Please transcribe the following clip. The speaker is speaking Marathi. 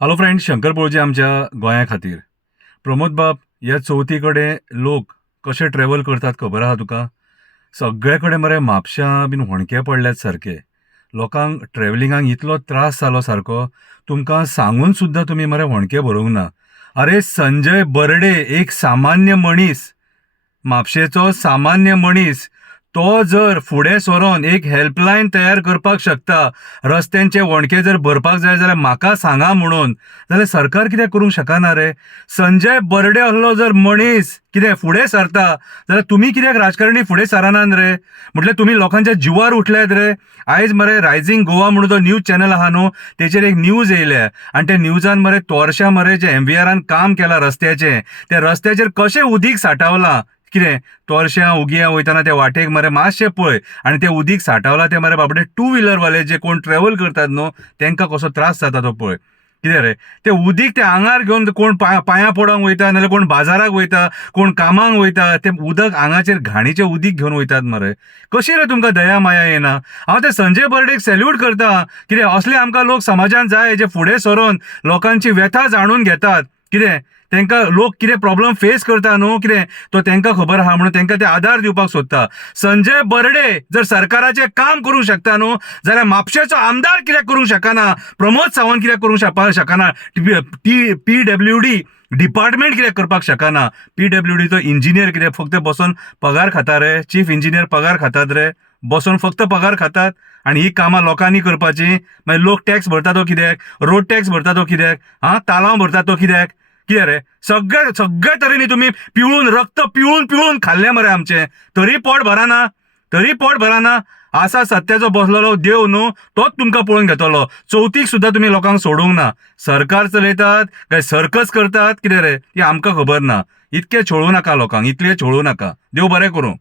हॅलो फ्रेंड्स, शंकर पळोवचे आमच्या गोंया खातीर. प्रमोद बाब, ह्या चवथी कडेन लोक कशे ट्रॅव्हल करतात खबर आहा तुका? सगळे कडेन मरे म्हापशां बीन होणके पडल्यात सारके. लोकांक ट्रॅव्हलिंगाक इतलो त्रास जालो सारको, तुमकां सांगून सुद्दां तुमी मरे होणके भरूंक ना. अरे संजय बर्डे, एक सामान्य मनीस, म्हापशेचो सामान्य मनीस, तो जर फुडें सरोन एक हेल्पलायन तयार करपाक शकता, रस्त्यांचे होणके जर भरपाक जाय जाल्यार म्हाका सांगा म्हणून, जाल्यार सरकार कित्याक करूंक शकना रे? संजय बर्डे असलो जर मनीस कितें फुडें सरता, जाल्यार तुमी कित्याक राजकारणी फुडें सरानात रे? म्हटल्यार तुमी लोकांच्या जिवार उठल्यात रे. आयज मरे रायझिंग गोवा म्हणून तो न्यूज चॅनल आहा न्हू, तेचेर एक न्यूज येयल्या आनी त्या न्यूजान मरे तोरशा मरे जे एमव्हीआरान काम केलां रस्त्याचें, त्या रस्त्याचेर कशें उदीक सांठवलां. कितें तोरश्यां उगियां वयताना त्या वाटेक मरे मातशें पळय, आनी तें उदीक सांठवलां तें मरे बाबडे टू व्हिलरवाले जे कोण ट्रॅव्हल करतात न्हू, तांकां कसो त्रास जाता तो पळय. कितें रे, तें उदीक ते आंगार घेवन कोण पांयां पडोंक वयता, नाजाल्यार कोण बाजाराक वयता, कोण कामाक वयता, तें उदक आंगाचेर घाणीचें उदीक घेवन वयतात मरे. कशी रे तुमकां दया माया येना? हांव ते संजय बर्डेक सॅल्यूट करता. कितें असले आमकां लोक समाजान जाय जे फुडें सरोन लोकांची व्यथा जाणून घेतात. कितें तांकां लोक कितें प्रॉब्लेम फेस करता न्हू, कितें तो तांकां खबर आहा म्हणून तांकां ते आदार दिवपाक सोदता. संजय बर्डे जर सरकाराचें काम करूंक शकता न्हू, जाल्यार म्हापशेचो आमदार कित्याक करूंक शकना? प्रमोद सावंत कित्याक करूंक शकना? PWD डिपार्टमेंट कित्याक करपाक शकना? PWD तो इंजिनियर कितें फक्त बसून पगार खाता रे? चीफ इंजिनियर पगार खातात रे? बसून फक्त पगार खातात आनी ही कामां लोकांनी करपाची. मागीर लोक टॅक्स भरता तो कित्याक? रोड टॅक्स भरता तो कित्याक? तालांव भरता तो कित्याक? कितें रे, सगळे सगळे तरेनी तुम्ही पिळून रक्त पिळून पिळून खाल्ले मरे आमचे, तरी पोट भराना. तरी पोट भराना. आसा सत्याचो बसलेलो देव न्हू, तोच तुमकां पळोवन घेतलो. चवथीक सुद्दां तुम्ही लोकांक सोडूंक ना. सरकार चलयतात काय सर्कस करतात, कितें रे ती आमकां खबर ना. इतके छळू नाका लोकांक, इतले छळू नाका. देव बरें करूं.